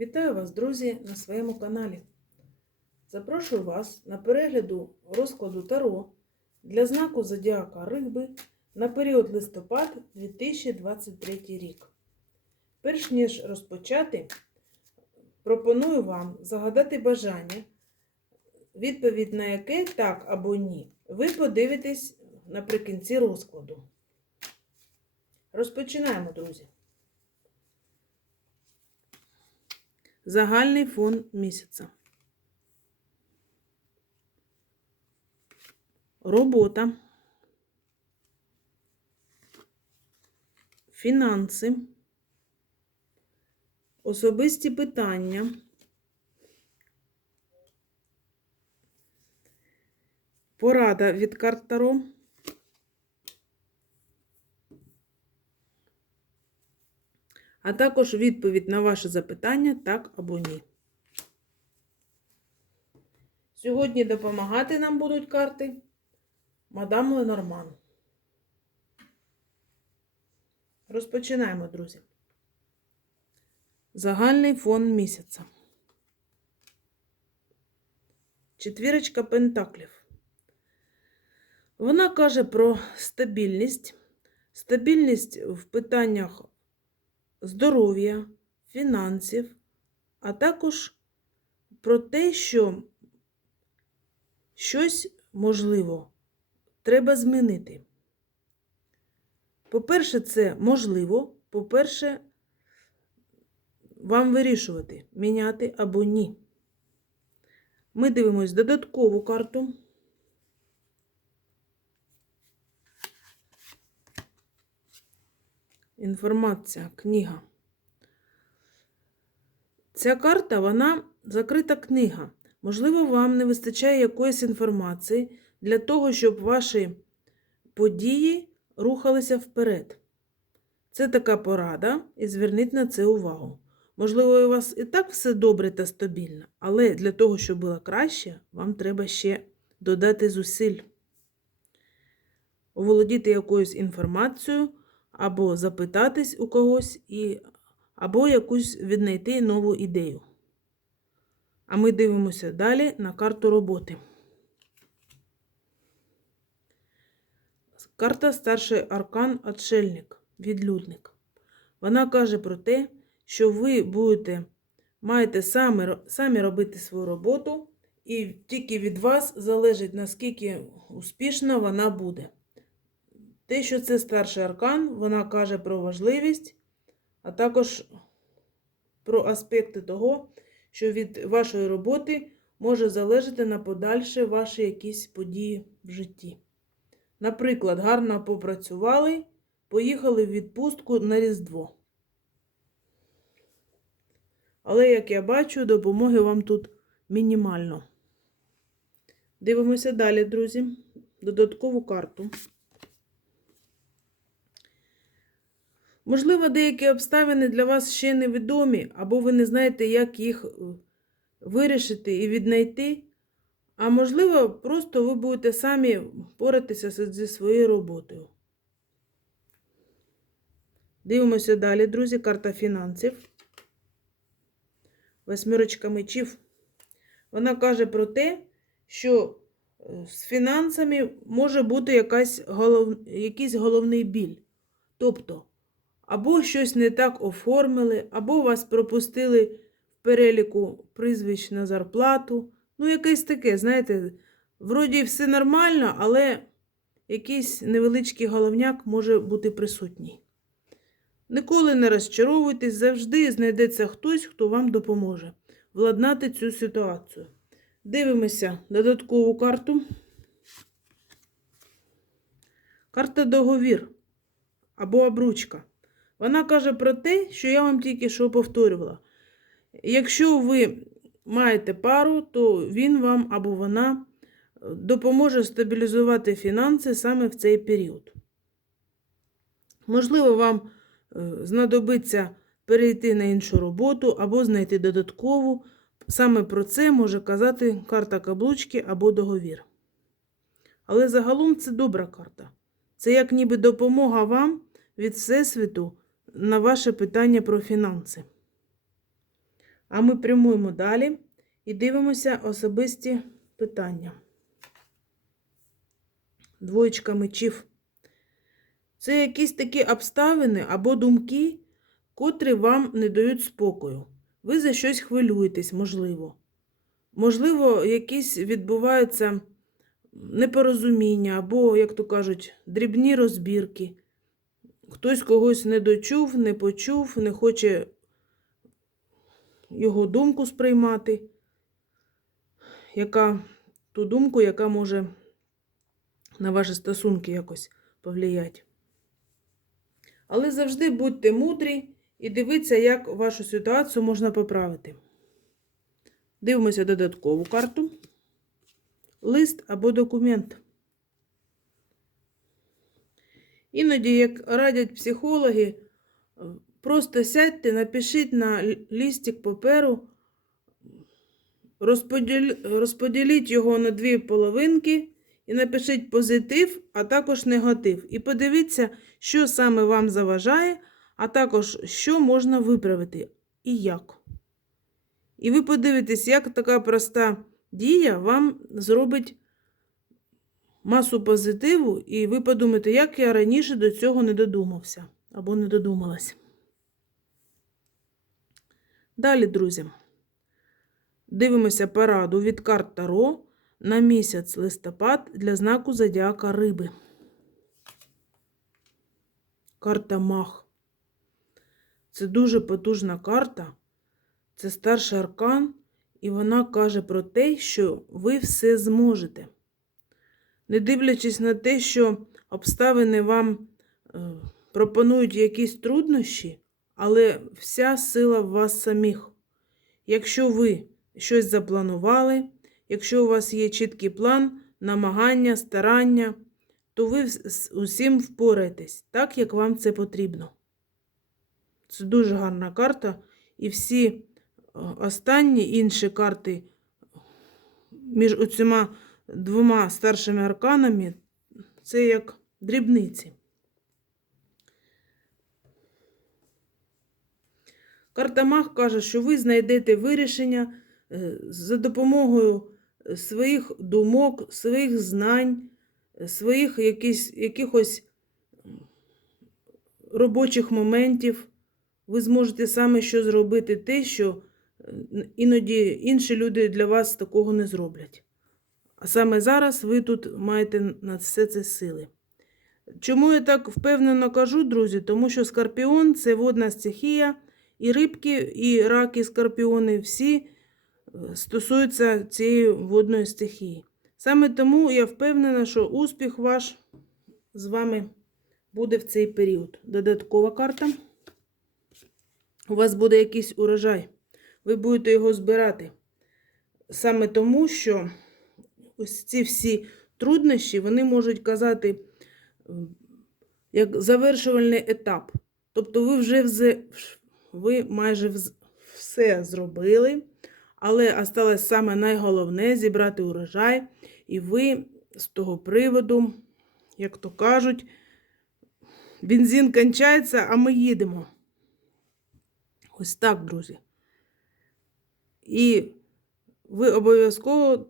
Вітаю вас, друзі, на своєму каналі. Запрошую вас на перегляду розкладу Таро для знаку Зодіака Риби на період листопад 2023 рік. Перш ніж розпочати, пропоную вам загадати бажання, відповідь на яке так або ні. Ви подивитесь наприкінці розкладу. Розпочинаємо, друзі. Загальний фон місяця. Робота. Фінанси. Особисті питання. Порада від карт Таро. А також відповідь на ваше запитання так або ні. Сьогодні допомагати нам будуть карти мадам Ленорман. Розпочинаємо, друзі. Загальний фон місяця. Четвірочка пентаклів. Вона каже про стабільність. Стабільність в питаннях здоров'я, фінансів, а також про те, що щось можливо треба змінити. По-перше, це можливо, по-перше, вам вирішувати, міняти або ні. Ми дивимось додаткову карту. Інформація, книга. Ця карта, вона закрита книга. Можливо, вам не вистачає якоїсь інформації для того, щоб ваші події рухалися вперед. Це така порада, і зверніть на це увагу. Можливо, у вас і так все добре та стабільно, але для того, щоб було краще, вам треба ще додати зусиль, оволодіти якоюсь інформацією або запитатись у когось, і, або якусь віднайти нову ідею. А ми дивимося далі на карту роботи. Карта старший аркан Отшельник, відлюдник. Вона каже про те, що ви будете, маєте самі, самі робити свою роботу, і тільки від вас залежить, наскільки успішна вона буде. Те, що це старший аркан, вона каже про важливість, а також про аспекти того, що від вашої роботи може залежати на подальше ваші якісь події в житті. Наприклад, гарно попрацювали, поїхали в відпустку на Різдво. Але, як я бачу, допомоги вам тут мінімально. Дивимося далі, друзі. Додаткову карту. Можливо, деякі обставини для вас ще невідомі, або ви не знаєте, як їх вирішити і віднайти. А можливо, просто ви будете самі поратися зі своєю роботою. Дивимося далі, друзі, карта фінансів. Восьмірочка мечів. Вона каже про те, що з фінансами може бути якась голов... якийсь головний біль. Тобто, або щось не так оформили, або вас пропустили в переліку прізвищ на зарплату. Ну, якесь таке, знаєте, вроді все нормально, але якийсь невеличкий головняк може бути присутній. Ніколи не розчаровуйтесь, завжди знайдеться хтось, хто вам допоможе владнати цю ситуацію. Дивимося додаткову карту. Карта договір або обручка. Вона каже про те, що я вам тільки що повторювала. Якщо ви маєте пару, то він вам або вона допоможе стабілізувати фінанси саме в цей період. Можливо, вам знадобиться перейти на іншу роботу або знайти додаткову. Саме про це може казати карта каблучки або договір. Але загалом це добра карта. Це як ніби допомога вам від Всесвіту на ваше питання про фінанси. А ми прямуємо далі і дивимося особисті питання. Двоєчка мечів. Це якісь такі обставини або думки, котрі вам не дають спокою. Ви за щось хвилюєтесь, можливо. Можливо, якісь відбуваються непорозуміння або, як то кажуть, дрібні розбірки. Хтось когось не дочув, не почув, не хоче його думку сприймати, яка, ту думку, яка може на ваші стосунки якось повлияти. Але завжди будьте мудрі і дивіться, як вашу ситуацію можна поправити. Дивимося додаткову карту. Лист або документ. Іноді, як радять психологи, просто сядьте, напишіть на лістик паперу, розподіліть його на дві половинки і напишіть позитив, а також негатив. І подивіться, що саме вам заважає, а також що можна виправити і як. І ви подивитесь, як така проста дія вам зробить масу позитиву, і ви подумаєте, як я раніше до цього не додумався або не додумалась. Далі, друзі, дивимося пораду від карт Таро на місяць листопад для знаку Зодіака Риби. Карта Мах. Це дуже потужна карта. Це старший аркан, і вона каже про те, що ви все зможете. Не дивлячись на те, що обставини вам е, пропонують якісь труднощі, але вся сила в вас самих. Якщо ви щось запланували, якщо у вас є чіткий план, намагання, старання, то ви з усім впораєтесь так, як вам це потрібно. Це дуже гарна карта, і всі е, останні інші карти між оціма двома старшими арканами це як дрібниці. Карта Мах каже, що ви знайдете вирішення е, за допомогою своїх думок, своїх знань, своїх якісь, якихось робочих моментів. Ви зможете саме що зробити те, що е, іноді інші люди для вас такого не зроблять. Саме зараз ви тут маєте на все це сили. Чому я так впевнено кажу, друзі? Тому що скорпіон це водна стихія, і рибки, і раки, скорпіони всі е, стосуються цієї водної стихії. Саме тому я впевнена, що успіх ваш з вами буде в цей період. Додаткова карта. У вас буде якийсь урожай. Ви будете його збирати. Саме тому, що ось ці всі труднощі вони можуть казати як завершувальний етап. Тобто ви вже ви майже все зробили, але осталось саме найголовне зібрати урожай, і ви з того приводу, як то кажуть, бензин кончається, а ми їдемо. Ось так, друзі. І ви обов'язково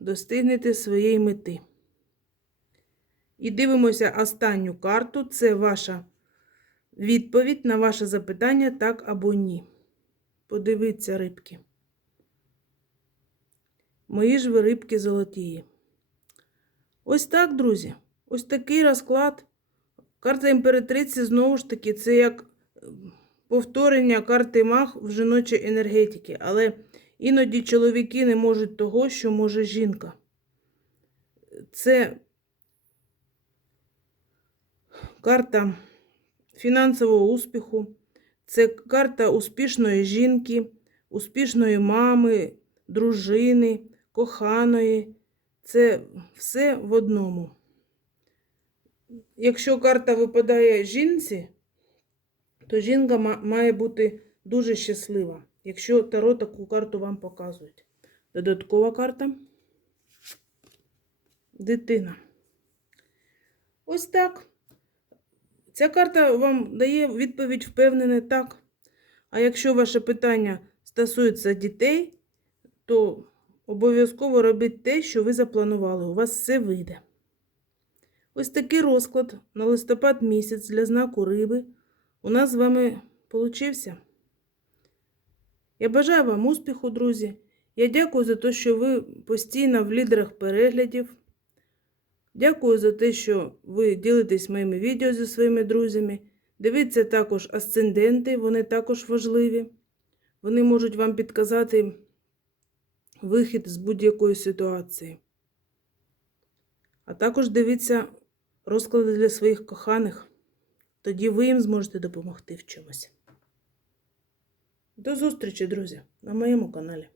достигнете своєї мети. І дивимося останню карту. Це ваша відповідь на ваше запитання так або ні. Подивіться, рибки. Мої ж ви рибки золотії. Ось так, друзі. Ось такий розклад. Карта імператриці, знову ж таки, це як повторення карти мах в жіночій енергетики. Але іноді чоловіки не можуть того, що може жінка. Це карта фінансового успіху, це карта успішної жінки, успішної мами, дружини, коханої. Це все в одному. Якщо карта випадає жінці, то жінка має бути дуже щаслива, якщо Таро таку карту вам показують. Додаткова карта. Дитина. Ось так. Ця карта вам дає відповідь впевнене так. А якщо ваше питання стосується дітей, то обов'язково робіть те, що ви запланували. У вас все вийде. Ось такий розклад на листопад місяць для знаку риби у нас з вами получився. Я бажаю вам успіху, друзі. Я дякую за те, що ви постійно в лідерах переглядів. Дякую за те, що ви ділитесь моїми відео зі своїми друзями. Дивіться також асценденти, вони також важливі. Вони можуть вам підказати вихід з будь-якої ситуації. А також дивіться розклади для своїх коханих. Тоді ви їм зможете допомогти в чомусь. До зустрічі, друзі, на моєму каналі.